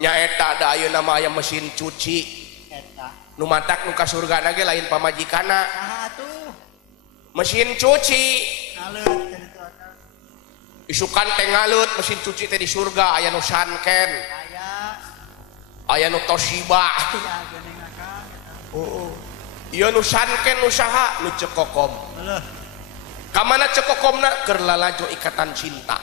nyaeta ada ayeuna nama aya mesin cuci eta nu matak nu ka surgana ge lain pamajikana saha atuh mesin cuci ngalut jadi itu atuh isukan teh ngalut mesin cuci teh di surga aya nu Sanken aya nu Toshiba ya geuning akang eta oh ieu nu Sanken nu saha nu Cekokom heuh ka mana Cekokomna keur lalajo ikatan cinta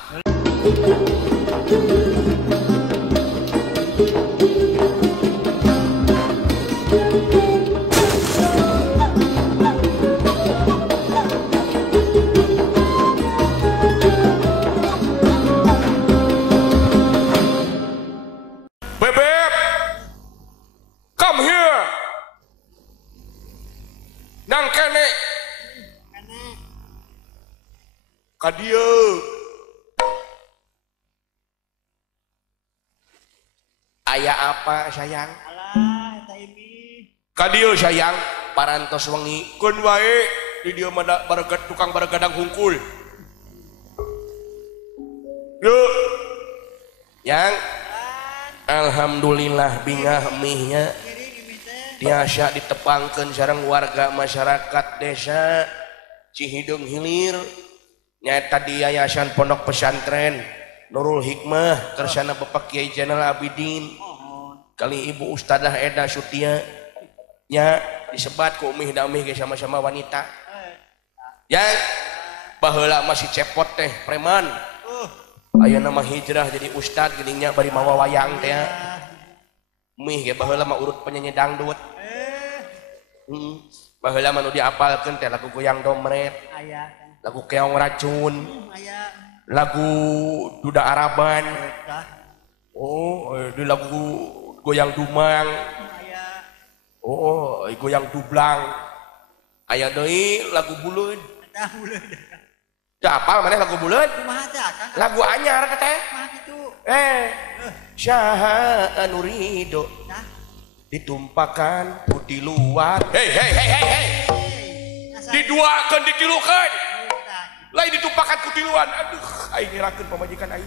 Bebek, come here. Nang kene. kene Ka dieu. Aya apa sayang? alah eta ini Ka dieu sayang, parantos wengi keun wae di dieu mah baregat tukang baregadang hungkul. Yuk. Yang alhamdulillah bingah mihnya kiri gini teh tiasa ditepangkeun sareng warga masyarakat desa Cihidung Hilir nyata di Yayasan Pondok Pesantren Nurul Hikmah kersana Bapak Kiai Zainal Abidin kali Ibu Ustadzah Eda Sutia nya disebat ku umih da umih ge sama-sama wanita ya baheula masih cepot teh preman aya nama hijrah jadi ustad geuning bari mawa wayang teh mih ge baheula mah urut penyanyi dangdut baheula mah nu diapalkeun teh lagu goyang domret aya lagu keong racun aya lagu duda araban tah oh di lagu goyang dumang aya oh goyang dublang aya deui lagu buleud tah buleud teu apal maneh lagu buleud kumaha teh akang lagu anyar teh kumaha kitu syaha anu ridho tah ditumpakan putih luar hei diduakeun ditilukeun lain ditumpakan putih luar aduh aing ngirakeun pamajikan aing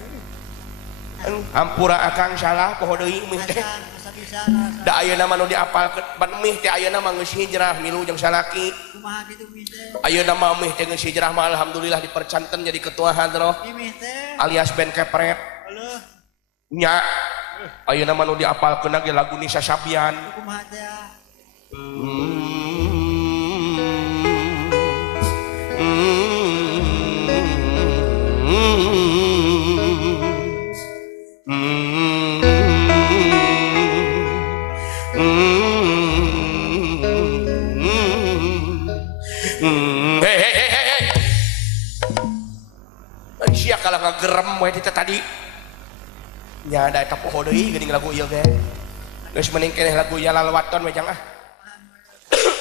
ampura akang salah poho deui mih teh asa bisa da ayeuna mah nu diapalkeun ban mih teh ayeuna mah geus hijrah milu jeung salaki kumaha kitu mi teh ayeuna mah mih teh geus hijrah mah alhamdulillah dipercanten jadi ketua hadroh mi teh alias band kepret heuh nya ayeuna mah nu diapalkeun ge lagu Nisa Sabian kumaha teh sia kalah ngagerem we kita tadi nya ada eta poho deui geuning lagu ieu ge geus mending keneh lagu ya lalawaton we jang ah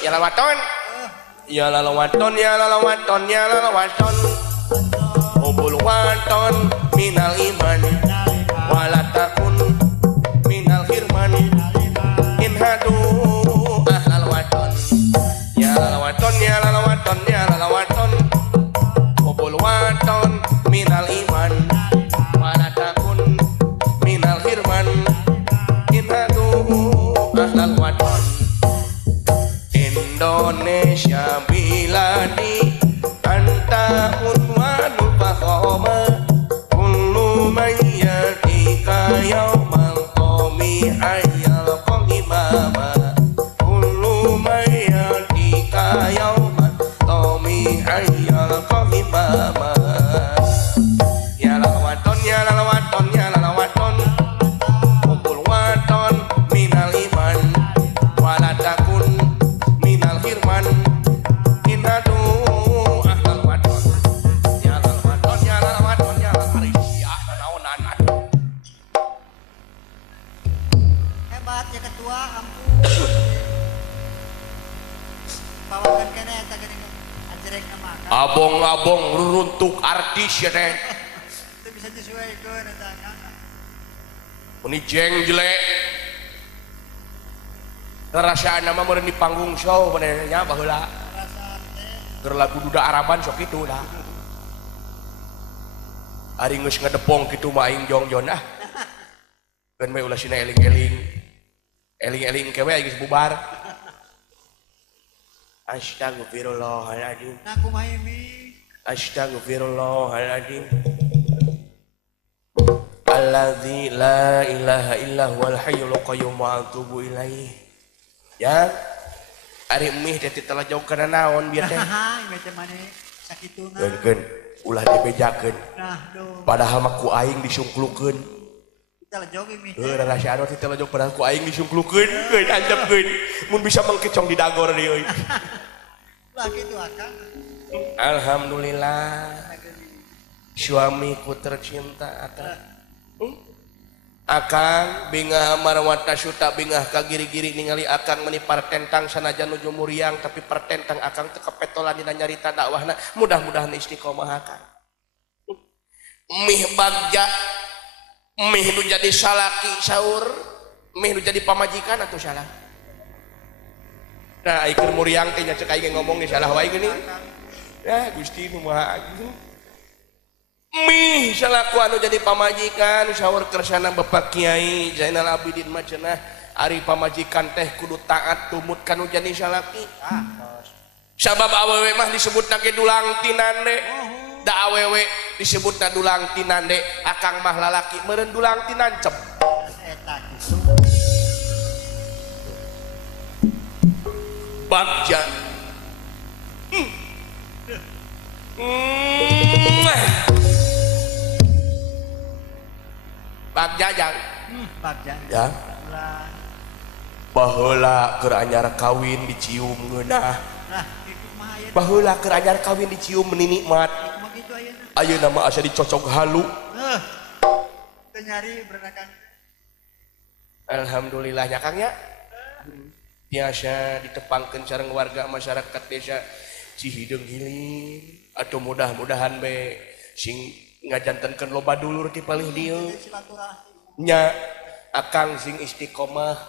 ya lalawaton ya lalawaton ya lalawaton ya lalawaton ubul waton minal iman wala takun minal hirman in hadu ahlal waton ya lalawaton ya lalawaton ya lalawaton ubul waton minal iman wala takun minal hirman in hadu ahlal waton Indonesia biladi anta unwanul fakhoma kullu man yatika yaumal qawmi ayyal qawimama kullu man yatika yaumal qawmi ayyal qawimama ya lalawaton ya lalawaton ya lalawaton kumpul waton minal iman wala takun minal firman inadu ahlal waton ya lalawaton ya lalawaton ya lalawaton naonan hebat ya ketua ampun bawakan kene eta geuning anjrek nama akang abong-abong ruruntuk artis ya teh itu bisa disesuaikan eta akang ini jeng jelek ngerasaan nama meureun di panggung show benernya baheula rasa teh keur lagu duda araban sok kitu dah ari geus ngedepong kitu mah aing jongjon ah kan bae ulah sina eling-eling kewe geus bubar. Astagfirullahaladzim. Nah kumaha mi? Astagfirullahaladzim. Alladzi la ilaha illa huwal hayyul qayyum wa atubu ilaih. Ya. Ari mih teh telajog kana naon biar teh. Macam mana sakituna. Keun ulah dibejakeun. Nah, do. Padahal mah ku aing disungklukeun. Kita lejog mi. Relasi anu teh telajog padahal ku aing disungklukeun, keun anjepkeun. Mun bisa mengkecong di dagor deui euy. Lah kitu akang. Alhamdulillah. Suamiku tercinta Akang bingah marawata syuta bingah kagiri-giri ningali akang meni partentang sanajan nuju muriang tapi partentang akang teu kepetolan dina nyarita dakwahna mudah-mudahan istiqomah akang. Mih bagja mih nu jadi salaki saur mih nu jadi pamajikan atuh salah. Nah ieu muriang teh nya cek aing ngomong ge salah wae geuning. Ya Gusti nu Maha Agung. Mih salaku anu jadi pamajikan saur kersana Bapak Kiai Zainal Abidin mah cenah ari pamajikan teh kudu taat tumut kanu jadi salaki. Sabab awewe mah disebutna ge dulang tinande. Da awewe disebutna dulang tinande, akang mah lalaki meureun dulang tinancep. Eta kitu. Bagja. Bagja jang. Bagja. Ya. Baheula keur anyar kawin dicium ngeunah. Nah, kitu mah aya. Baheula keur anyar kawin dicium meni nikmat. Mah kitu ayeuna. Ayeuna mah asa dicocok halu. Teu nyari berenakan. Alhamdulillah nya Kang nya. Biasa ditepangkeun sareng warga masyarakat desa Cihideung Hilir. Atuh mudah-mudahan be sing ngajantenkeun loba dulur ti palih dieu. Nya akang sing istiqomah.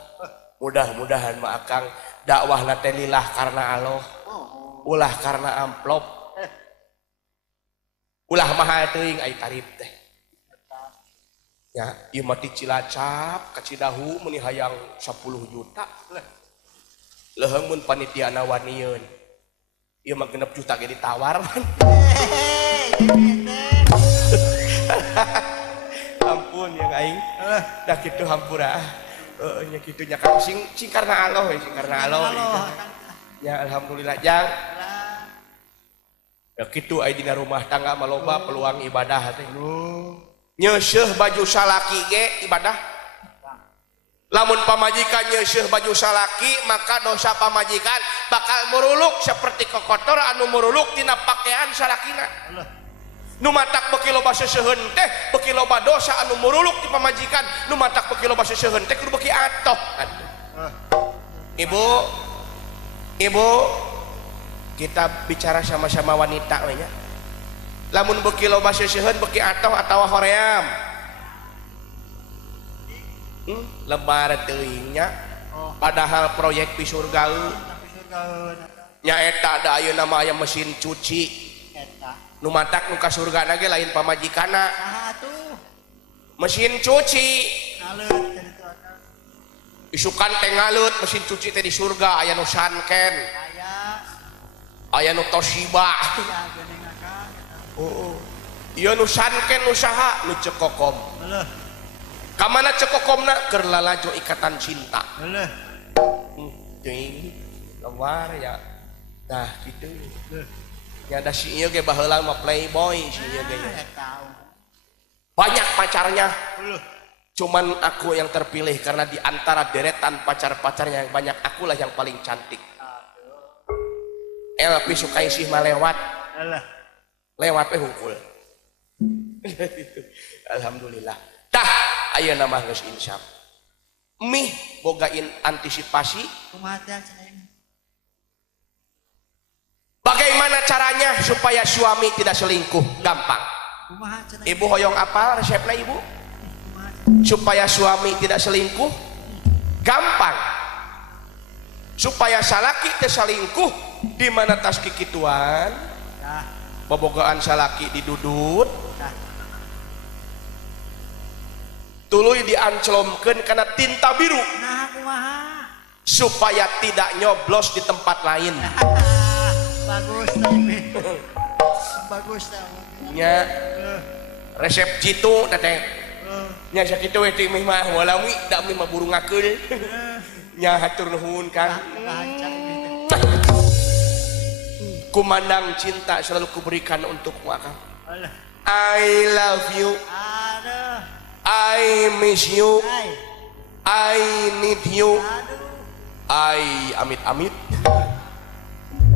Mudah-mudahan mah akang dakwahna teh lillah karena Allah. Ulah karena amplop. Ulah mahal teuing ai tarif teh. Ya, ieu mah ti Cilacap ka Cidahu meuni hayang 10 juta. Leuheung mun panitiana wanieun. Ieu mah 6 juta ge ditawar. Ampun yang aing. Da kitu hampura. Nya kitu nya Kang sing karena Allah we, sing karena Allah. Ya alhamdulillah jang. Da kitu aya dina rumah tangga mah loba peluang ibadah teh. Nyeuseuf baju salaki ge ibadah. Lamun pamajikan nyeuseuf baju salaki maka dosa pamajikan bakal muruluk seperti kokotor anu muruluk tina pakaian salakina. Nu matak beki loba seseuheun teh beki loba dosa anu muruluk ti pamajikan, nu matak beki loba seseuheun teh kudu beki atoh. Ibu kita bicara sama-sama wanita we nya. Lamun beki loba seseuheun beki atoh atawa hoream. Lebar teuing nya. Padahal proyek pisurgaeun. Nya eta da ayeuna mah aya mesin cuci. Eta. Nu matak nu ka surgana ge lain pamajikanna. Saha atuh? Mesin cuci. Ngaleut jadi tu akang. Isukan teh ngaleut mesin cuci teh di surga aya nu Sanken. Aya nu Toshiba. Ya geuning akang. Ieu nu Sanken nu saha nu Cekokom. Heuh. Ka mana Cekokomna keur lalajo ikatan cinta. Heuh. Teuing lewar ya. Nah kitu. Ya da si ieu ge baheula mah playboy si ieu ge. Banyak pacarnya. Cuman aku yang terpilih karena di antara deretan pacar-pacarnya yang banyak akulah yang paling cantik. Elvi Sukaisih mah lewat. Lewat we hungkul. Alhamdulillah. Tah ayeuna mah geus insyaf. Mih bogain antisipasi. Kumaha teh cenah? Bagaimana caranya supaya suami tidak selingkuh? Gampang. Kumaha cenah? Ibu hoyong apal resepna ibu? Supaya suami tidak selingkuh? Gampang. Supaya salaki teu selingkuh di mana tas kikituan? Nah, Bobogaan salaki didudut. nah. tuluy dianclomkeun kana tinta biru Nah kumaha. supaya tidak nyoblos di tempat lain. Bagus tapi. Bagus tah. Nya resep jitu teteh. Nya sakitu we teh mah walami da mah burung ngakeul. Nya hatur nuhun Kang. Kumandang cinta selalu kuberikan untukmu Kang. I love you. Aduh. I miss you. Hai. I need you. Aduh. I amit-amit.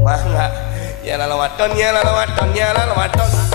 Mah enggak. Ya lalawaton, ya lalawaton, ya lalawaton.